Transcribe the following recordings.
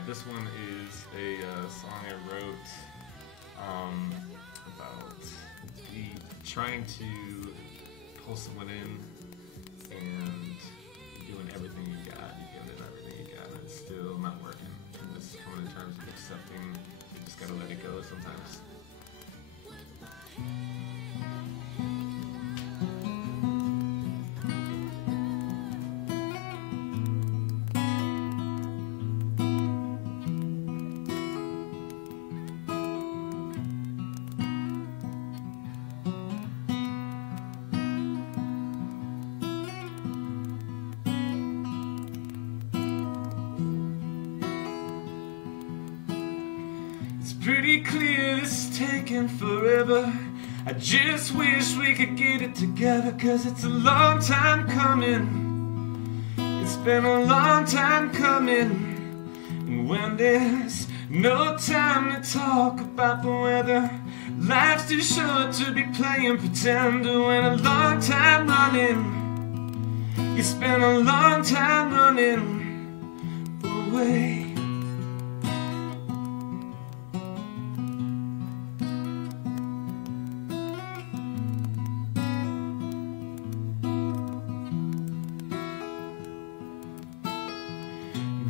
This one is a song I wrote about trying to pull someone in and doing everything you got. You give it everything you got, and it's still not working. And just coming in terms of accepting, you just gotta let it go sometimes. It's pretty clear this is taking forever. I just wish we could get it together, 'cause it's a long time coming. It's been a long time coming. And when there's no time to talk about the weather, life's too short to be playing pretend. When a long time running, it's been a long time running away.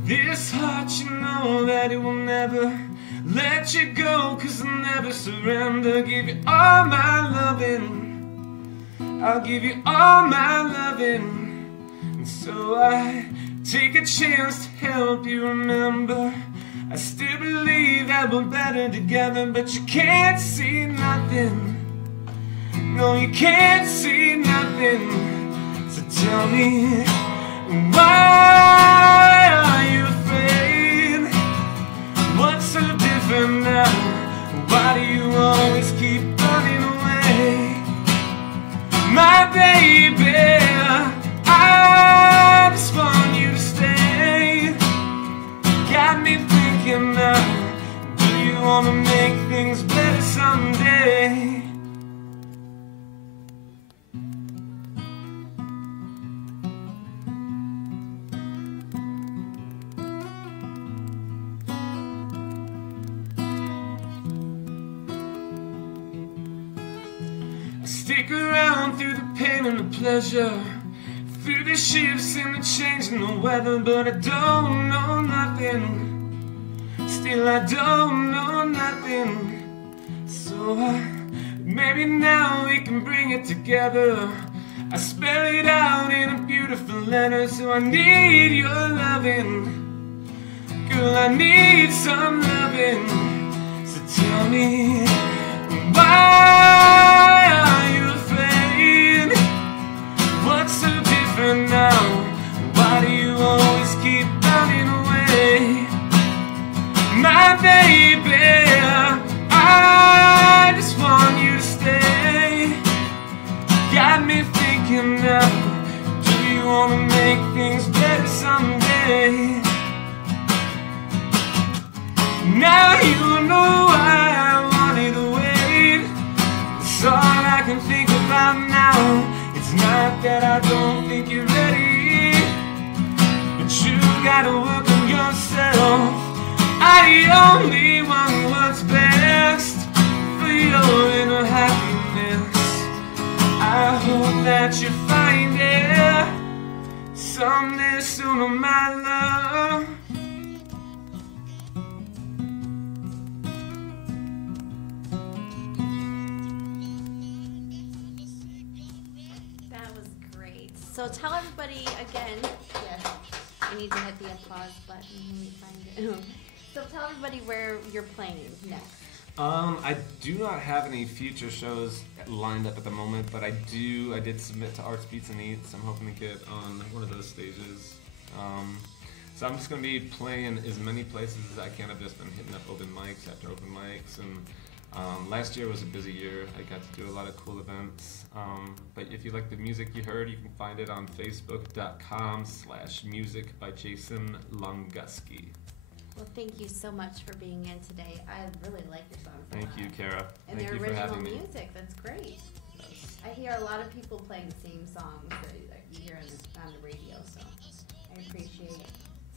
This heart, you know that it will never let you go, 'cause I'll never surrender. Give you all my loving, I'll give you all my loving. And so I take a chance to help you remember. I still believe that we're better together, but you can't see nothing. No, you can't see nothing. So tell me, why are you afraid? What's so different now? Why do you always keep running away? My baby, I just want you to stay. Got me thinking now, do you want to make things better someday? Stick around through the pain and the pleasure, through the shifts and the change in the weather. But I don't know nothing, still I don't know nothing. So maybe now we can bring it together. I spell it out in a beautiful letter. So I need your loving, girl, I need some loving. So tell me, why are you afraid? What's so different now? Why do you always keep running away? My baby, I just want you to stay. Got me thinking now, do you want to make things better someday? Now you know why I wanted to wait. It's all I can think about now. It's not that I don't think you're ready, but you gotta work on yourself. I only want what's best for your inner happiness. I hope that you find it someday sooner, my love. So tell everybody again, yes, I need to hit the applause button when we find it. So tell everybody where you're playing next. I do not have any future shows lined up at the moment, but I did submit to Arts, Beats, and Eats. I'm hoping to get on one of those stages. So I'm just going to be playing as many places as I can. I've just been hitting up open mics after open mics, and last year was a busy year. I got to do a lot of cool events. But if you like the music you heard, you can find it on facebook.com/music by Jason Longuski. Well, thank you so much for being in today. I really like your songs. Thank you, Kara. And Thank their you for original having me. music, that's great. Yes. I hear a lot of people playing the same songs that you hear on the radio, so I appreciate it.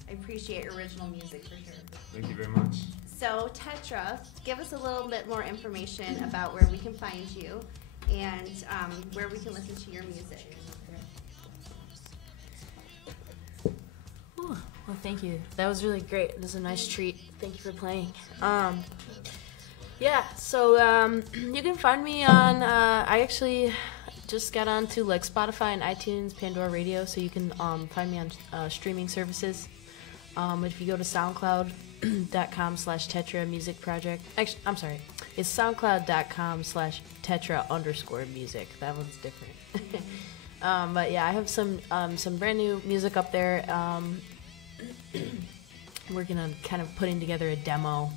I appreciate original music for sure. Thank you very much. So Tetra, give us a little bit more information about where we can find you and where we can listen to your music. Ooh, well, thank you. That was really great. It was a nice treat. Thank you for playing. Yeah, so you can find me on, I actually just got onto like Spotify and iTunes, Pandora Radio, so you can find me on streaming services. If you go to SoundCloud.com/Tetra Music Project, actually, I'm sorry, it's SoundCloud.com/Tetra_music. That one's different. But yeah, I have some brand new music up there. Working on kind of putting together a demo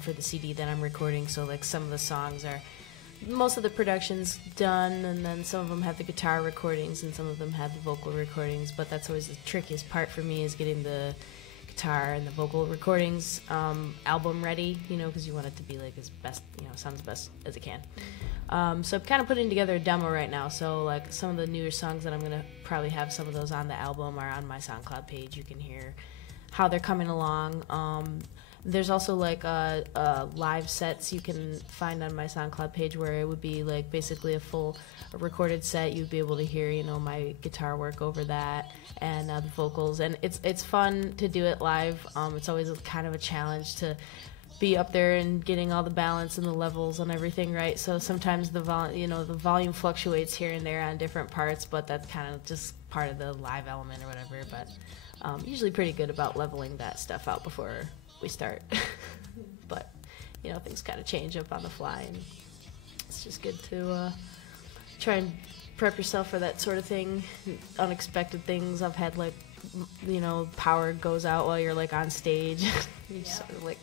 for the CD that I'm recording. So like some of the songs are, most of the production's done, and then some of them have the guitar recordings and some of them have the vocal recordings. But that's always the trickiest part for me, is getting the guitar and the vocal recordings album ready, you know, because you want it to be like as best, you know, sounds best as it can. So I'm kind of putting together a demo right now. So like some of the newer songs that I'm gonna probably have some of those on the album are on my SoundCloud page. You can hear how they're coming along. There's also like live sets you can find on my SoundCloud page, where it would be like basically a full recorded set. You'd be able to hear, you know, my guitar work over that and the vocals, and it's fun to do it live. It's always kind of a challenge to be up there and getting all the balance and the levels and everything right. So sometimes the volume fluctuates here and there on different parts, but that's kind of just part of the live element or whatever. But usually pretty good about leveling that stuff out before we start. But you know, things kind of change up on the fly, and it's just good to try and prep yourself for that sort of thing. Unexpected things. I've had like, you know, power goes out while you're like on stage. You're just sort of like,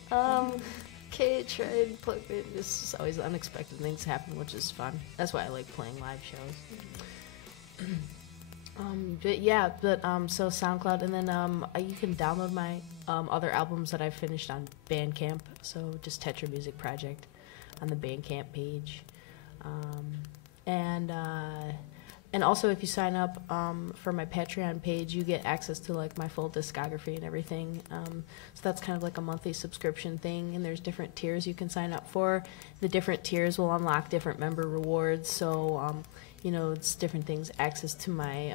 okay, try and plug it. It's just always unexpected things happen, which is fun. That's why I like playing live shows. So SoundCloud, and then you can download my other albums that I've finished on Bandcamp. So just Tetra Music Project on the Bandcamp page. And also, if you sign up for my Patreon page, you get access to like my full discography and everything. So that's kind of like a monthly subscription thing, and there's different tiers you can sign up for. The different tiers will unlock different member rewards. So you know, it's different things. Access to my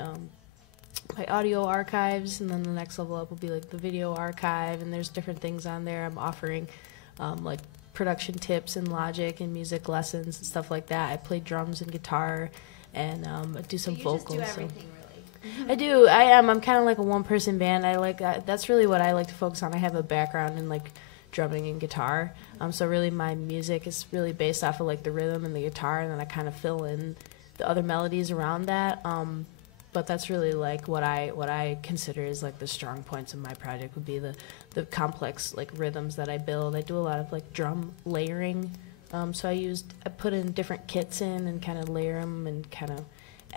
my audio archives, and then the next level up will be like the video archive. And there's different things on there. I'm offering like production tips and Logic and music lessons and stuff like that. I play drums and guitar, and do some vocals. You just do everything, really. I do. I am. I'm kind of like a one-person band. I like that's really what I like to focus on. I have a background in like drumming and guitar, so really my music is really based off of like the rhythm and the guitar, and then I kind of fill in the other melodies around that. But that's really like what I consider is like the strong points of my project would be the complex like rhythms that I build. I do a lot of like drum layering. So I put in different kits in and kind of layer them, and kind of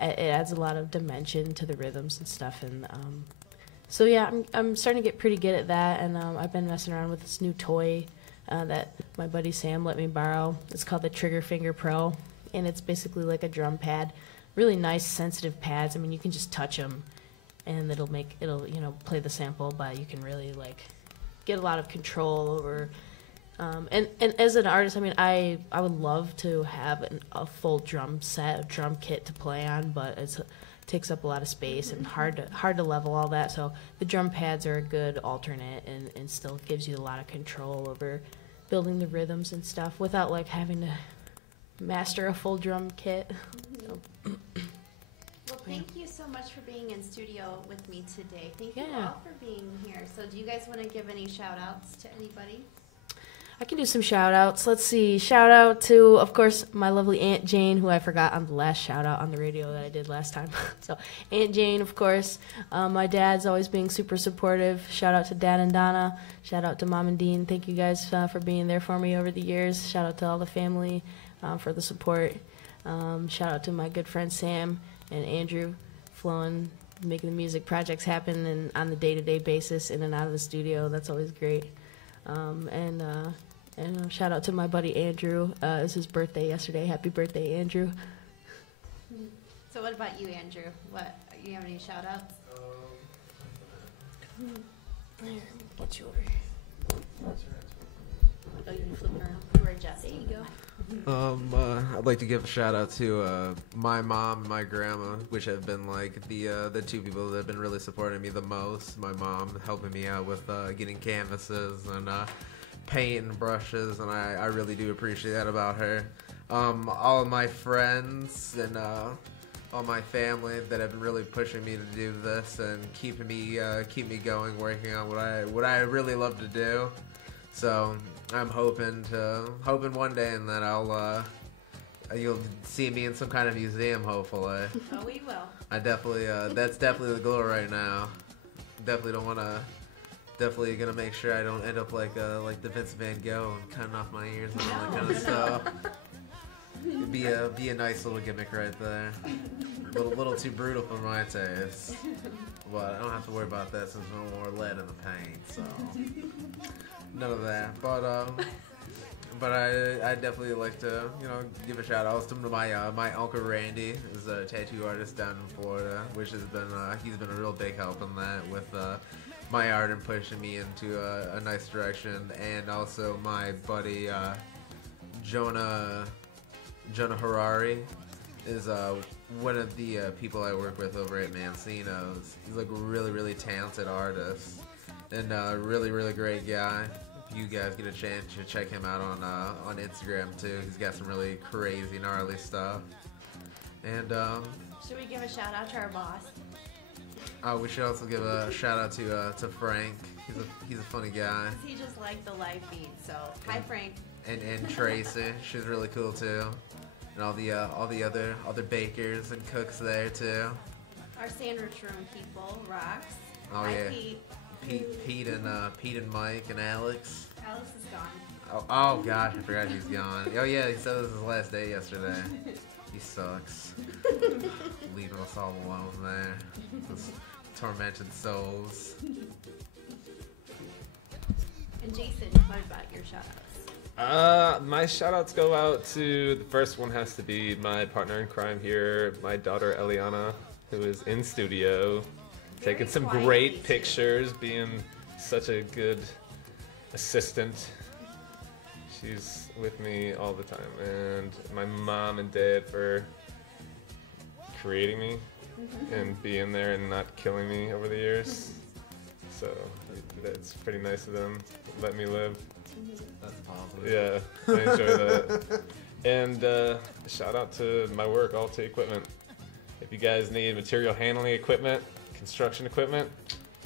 it adds a lot of dimension to the rhythms and stuff. And so yeah, I'm starting to get pretty good at that. And I've been messing around with this new toy that my buddy Sam let me borrow. It's called the Trigger Finger Pro, and it's basically like a drum pad. Really nice, sensitive pads. I mean, you can just touch them, and it'll you know, play the sample, but you can really like get a lot of control over. And as an artist, I mean, I would love to have a full drum set, a drum kit to play on, but it takes up a lot of space and hard to level all that. So the drum pads are a good alternate, and still gives you a lot of control over building the rhythms and stuff without like having to master a full drum kit. So. Well, thank you so much for being in studio with me today. Thank you Yeah. all for being here. So do you guys want to give any shout outs to anybody? I can do some shout outs. Let's see. Shout out to, of course, my lovely Aunt Jane, who I forgot on the last shout out on the radio that I did last time. So Aunt Jane, of course. My dad's always being super supportive. Shout out to Dad and Donna. Shout out to Mom and Dean. Thank you guys for being there for me over the years. Shout out to all the family for the support. Shout out to my good friend Sam and Andrew, flowing, making the music projects happen, and on the day-to-day basis, in and out of the studio. That's always great. And shout out to my buddy Andrew. It was his birthday yesterday. Happy birthday, Andrew. So what about you, Andrew? You have any shout outs? Here, get you over here. Oh, you can flip around. Or adjust. There you go. I'd like to give a shout out to my mom and my grandma, which have been like the two people that have been really supporting me the most. My mom helping me out with getting canvases and paint and brushes, and I really do appreciate that about her. All of my friends and all my family that have been really pushing me to do this and keep me going, working on what I really love to do. So I'm hoping one day and that you'll see me in some kind of museum, hopefully. Oh, we will. I definitely that's definitely the goal right now. Definitely gonna make sure I don't end up like the Vincent Van Gogh and cutting off my ears and all that kind of stuff. It'd be a nice little gimmick right there. Little too brutal for my taste. But I don't have to worry about that since there's no more lead in the paint, so none of that. But I definitely like to give a shout out to my uncle Randy, is a tattoo artist down in Florida, which has been he's been a real big help in that with my art and pushing me into a nice direction, and also my buddy Jonah Harari is one of the people I work with over at Mancino's. He's like a really talented artist and a really great guy. If you guys get a chance, you should check him out on Instagram too. He's got some really crazy gnarly stuff. And should we give a shout out to our boss? We should also give a shout out to Frank. He's a funny guy. He just liked the live feed, so hi Frank. And Tracy, she's really cool too. And all the other bakers and cooks there too. Our sandwich room people, Rocks. Oh hi, yeah. Pete. Pete and Mike and Alex. Alex is gone. Oh gosh, I forgot he's gone. Oh yeah, he said it was his last day yesterday. He sucks. Leaving us all alone there. Those tormented souls. And Jason, what about your shout outs? My shout outs go out to, the first one has to be my partner in crime here, my daughter Eliana, who is in studio, taking some great pictures, being such a good assistant. She's with me all the time, and my mom and dad for creating me and being there and not killing me over the years. So that's pretty nice of them. Let me live. That's positive. Yeah, I enjoy that. And shout out to my work, Alta Equipment. If you guys need material handling equipment, construction equipment,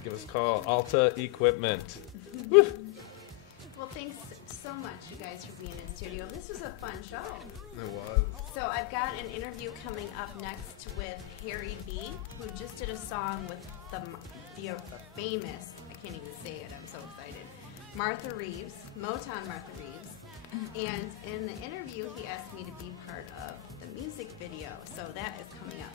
give us a call, Alta Equipment. Woo! Well, thanks so much, you guys, for being in studio. This was a fun show. It was. So I've got an interview coming up next with Harry B, who just did a song with the famous, I can't even say it, I'm so excited, Martha Reeves, Motown Martha Reeves. And in the interview, he asked me to be part of the music video. So that is coming up.